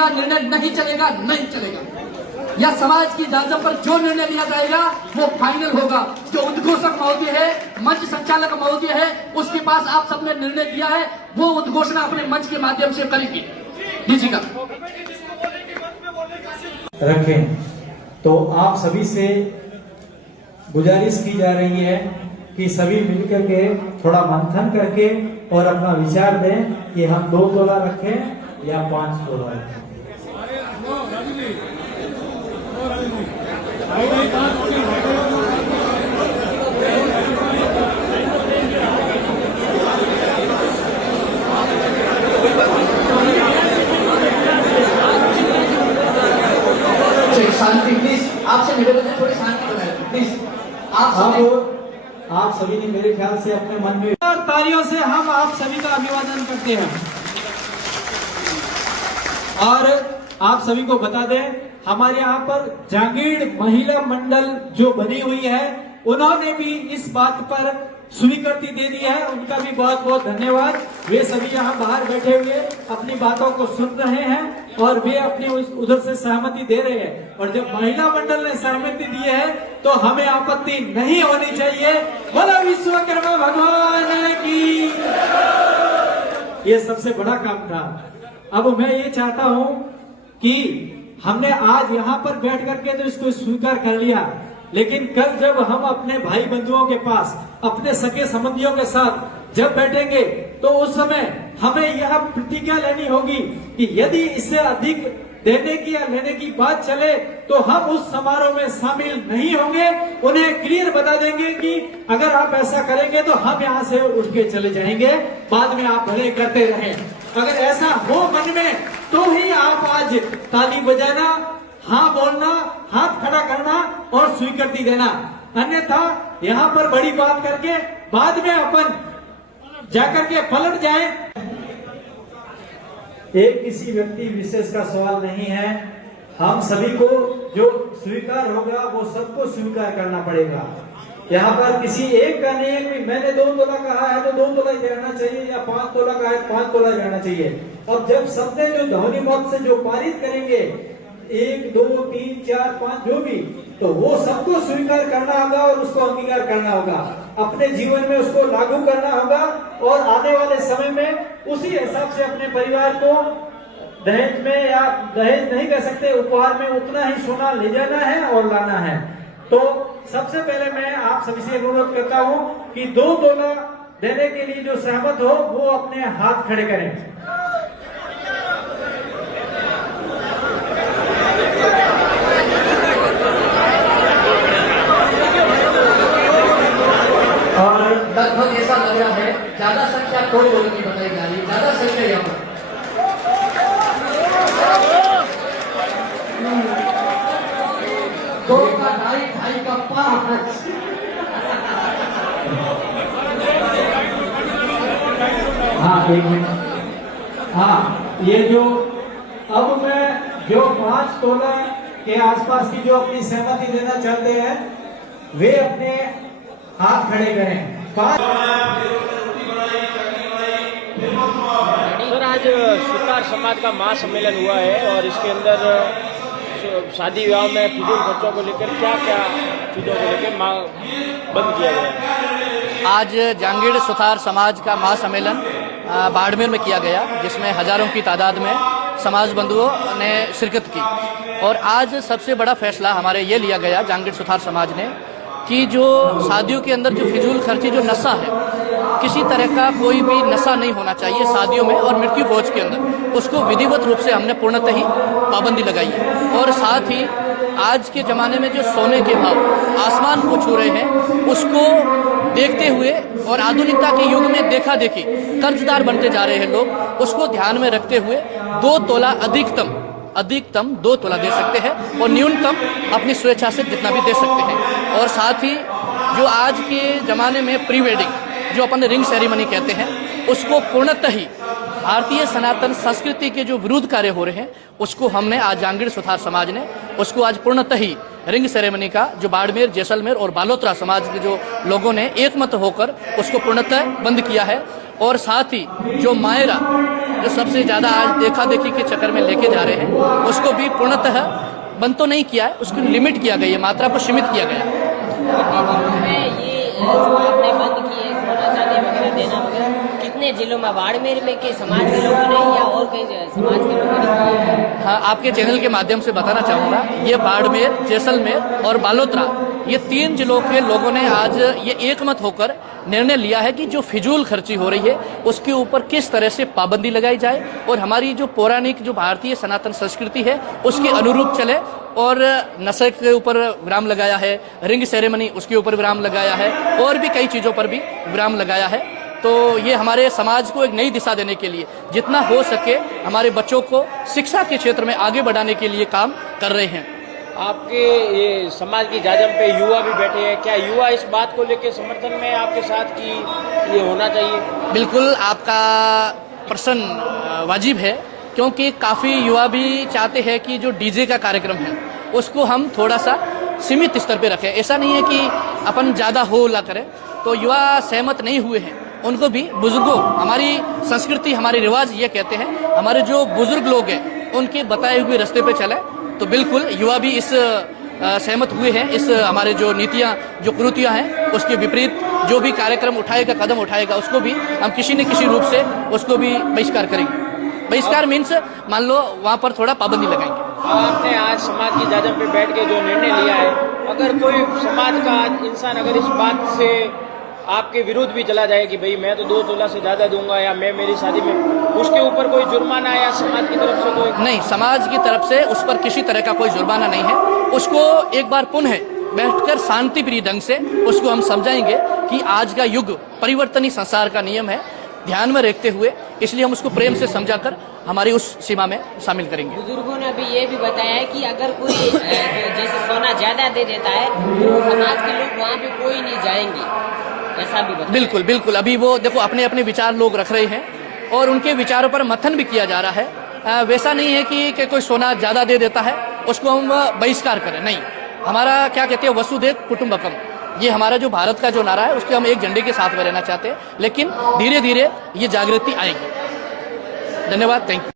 यह निर्णय नहीं चलेगा, नहीं चलेगा। या समाज की इजाजत पर जो निर्णय लिया जाएगा वो फाइनल होगा। जो उद्घोषक महोदय है, मंच संचालक महोदय है, उसके पास आप सबने निर्णय दिया है, वो उद्घोषणा अपने मंच के माध्यम से करेंगे। दीजिएगा रखें। तो आप सभी से गुजारिश की जा रही है कि सभी मिलकर के थोड़ा मंथन करके और अपना विचार दें कि हम 2 तोला रखें या 5 तोला रखें। शांति प्लीज, आपसे मेरे बच्चे थोड़ी शांति बनाए प्लीज। आप सभी ने मेरे ख्याल से अपने मन में तालियों से हम आप सभी का अभिवादन करते हैं। और आप सभी को बता दें, हमारे यहाँ पर जांगीड़ महिला मंडल जो बनी हुई है, उन्होंने भी इस बात पर स्वीकृति दे दी है। उनका भी बहुत बहुत धन्यवाद। वे सभी यहाँ बाहर बैठे हुए अपनी बातों को सुन रहे हैं और वे अपनी उधर से सहमति दे रहे हैं। और जब महिला मंडल ने सहमति दी है तो हमें आपत्ति नहीं होनी चाहिए। बोलो विश्वकर्मा भगवान की। ये सबसे बड़ा काम था। अब मैं ये चाहता हूँ कि हमने आज यहाँ पर बैठ करके तो इसको स्वीकार कर लिया, लेकिन कल जब हम अपने भाई बंधुओं के पास, अपने सगे संबंधियों के साथ जब बैठेंगे तो उस समय हमें यह प्रतिज्ञा लेनी होगी कि यदि इससे अधिक देने की या लेने की बात चले तो हम उस समारोह में शामिल नहीं होंगे। उन्हें क्लियर बता देंगे कि अगर आप ऐसा करेंगे तो हम यहाँ से उठ के चले जाएंगे, बाद में आप भले करते रहें। अगर ऐसा हो मन में तो ही आप आज ताली बजाना, हाँ बोलना, हाथ खड़ा करना और स्वीकृति देना। अन्यथा यहाँ पर बड़ी बात करके बाद में अपन जाकर के पलट जाए। एक किसी व्यक्ति विशेष का सवाल नहीं है। हम सभी को जो स्वीकार होगा वो सबको स्वीकार करना पड़ेगा। यहाँ पर किसी एक का नहीं है कि मैंने 2 तोला कहा है तो 2 तोला ही रहना चाहिए या 5 तोला कहा है 5 तोला रहना चाहिए। अब जब सबने जो ध्वनि मत से जो पारित करेंगे 1, 2, 3, 4, 5 जो भी, तो वो सबको स्वीकार करना होगा और उसको अंगीकार करना होगा, अपने जीवन में उसको लागू करना होगा। और आने वाले समय में उसी हिसाब से अपने परिवार को दहेज में, या दहेज नहीं कह सकते, उपहार में उतना ही सोना ले जाना है और लाना है। तो सबसे पहले मैं आप सभी से अनुरोध करता हूँ कि 2 तोला देने के लिए जो सहमत हो वो अपने हाथ खड़े करें। और लगभग ऐसा लग रहा है ज्यादा संख्या कोई लोगों की बताई जा रही है, ज्यादा संख्या यहाँ पर। दो का ढाई, ढाई का 5। हाँ 1 मिनट। हाँ, ये जो अब मैं जो 5 तोला के आसपास की जो अपनी सहमति देना चाहते हैं वे अपने हाथ खड़े करें। सर, आज सुतार समाज का महासम्मेलन हुआ है और इसके अंदर शादी विवाह में फिजूल खर्चों को लेकर क्या क्या चीज़ों को लेकर बंद किया गया है। आज जांगीड़ सुतार समाज का महासम्मेलन बाड़मेर में किया गया, जिसमें हजारों की तादाद में समाज बंधुओं ने शिरकत की। और आज सबसे बड़ा फैसला हमारे ये लिया गया जांगीड़ सुतार समाज ने कि जो शादियों के अंदर जो फिजूल खर्ची जो नशा है, किसी तरह का कोई भी नशा नहीं होना चाहिए शादियों में और मृत्यु भोज के अंदर, उसको विधिवत रूप से हमने पूर्णतः ही पाबंदी लगाई है। और साथ ही आज के ज़माने में जो सोने के भाव आसमान को छू रहे हैं, उसको देखते हुए और आधुनिकता के युग में देखा देखी कर्जदार बनते जा रहे हैं लोग, उसको ध्यान में रखते हुए 2 तोला अधिकतम 2 तोला दे सकते हैं और न्यूनतम अपनी स्वेच्छा से जितना भी दे सकते हैं। और साथ ही जो आज के ज़माने में प्री वेडिंग जो अपन रिंग सेरेमनी कहते हैं, उसको पूर्णतः ही भारतीय सनातन संस्कृति के जो विरुद्ध कार्य हो रहे हैं उसको हमने आज जांगीड़ सुथार समाज ने उसको आज पूर्णतः ही रिंग सेरेमनी का जो बाड़मेर, जैसलमेर और बालोतरा समाज के जो लोगों ने एकमत होकर उसको पूर्णतः बंद किया है। और साथ ही जो मायरा जो सबसे ज्यादा आज देखा देखी के चक्कर में लेके जा रहे हैं उसको भी पूर्णतः बंद तो नहीं किया है, उसको लिमिट किया गया है, मात्रा पर सीमित किया गया है। ये जो आपने बंद किए सोना चांदी वगैरह देना वगैरह, कितने जिलों में, बाड़मेर में के समाज के लोगों ने या और कई समाज के लोगों ने किया है? हाँ, आपके चैनल के माध्यम से बताना चाहूँगा, ये बाड़मेर, जैसलमेर और बालोतरा ये 3 जिलों के लोगों ने आज ये एकमत होकर निर्णय लिया है कि जो फिजूल खर्ची हो रही है उसके ऊपर किस तरह से पाबंदी लगाई जाए और हमारी जो पौराणिक जो भारतीय सनातन संस्कृति है उसके अनुरूप चले। और नशे के ऊपर विराम लगाया है, रिंग सेरेमनी उसके ऊपर विराम लगाया है और भी कई चीज़ों पर भी विराम लगाया है। तो ये हमारे समाज को एक नई दिशा देने के लिए जितना हो सके हमारे बच्चों को शिक्षा के क्षेत्र में आगे बढ़ाने के लिए काम कर रहे हैं। आपके ये समाज की जाजम पे युवा भी बैठे हैं, क्या युवा इस बात को लेकर समर्थन में आपके साथ कि ये होना चाहिए? बिल्कुल, आपका प्रश्न वाजिब है क्योंकि काफ़ी युवा भी चाहते हैं कि जो डीजे का कार्यक्रम है उसको हम थोड़ा सा सीमित स्तर पे रखें। ऐसा नहीं है कि अपन ज़्यादा होला करें, तो युवा सहमत नहीं हुए हैं। उनको भी बुजुर्गों, हमारी संस्कृति हमारे रिवाज ये कहते हैं हमारे जो बुजुर्ग लोग हैं उनके बताए हुए रास्ते पे चले। तो बिल्कुल युवा भी इस सहमत हुए हैं, इस हमारे जो नीतियाँ जो कुरीतियाँ हैं उसके विपरीत जो भी कार्यक्रम उठाएगा, कदम उठाएगा उसको भी हम किसी न किसी रूप से उसको भी बहिष्कार करेंगे। बहिष्कार मीन्स मान लो वहाँ पर थोड़ा पाबंदी लगाएंगे। आपने आज समाज की जाजम पे बैठ के जो निर्णय लिया है, अगर कोई समाज का इंसान अगर इस बात से आपके विरुद्ध भी चला जाए कि भाई मैं तो 2 तोला से ज्यादा दूंगा या मैं मेरी शादी में, उसके ऊपर कोई जुर्माना या समाज की तरफ से कोई? नहीं, समाज की तरफ से उस पर किसी तरह का कोई जुर्माना नहीं है। उसको एक बार पुनः बैठकर शांति प्रिय ढंग से उसको हम समझाएंगे कि आज का युग परिवर्तनीय संसार का नियम है, ध्यान में रखते हुए, इसलिए हम उसको प्रेम से समझाकर हमारी उस सीमा में शामिल करेंगे। बुजुर्गों ने अभी ये भी बताया है कि अगर कोई जैसे सोना ज्यादा दे देता है तो समाज के लोग वहाँ पे कोई नहीं जाएंगे, ऐसा भी बताया। बिल्कुल बिल्कुल, अभी वो देखो अपने अपने विचार लोग रख रहे हैं और उनके विचारों पर मंथन भी किया जा रहा है। वैसा नहीं है कि कोई सोना ज्यादा दे देता है उसको हम बहिष्कार करें, नहीं। हमारा क्या कहते हैं, वसुधैव कुटुंबकम, ये हमारा जो भारत का जो नारा है उसके हम एक झंडे के साथ में रहना चाहते हैं, लेकिन धीरे धीरे ये जागृति आएगी। धन्यवाद, थैंक यू।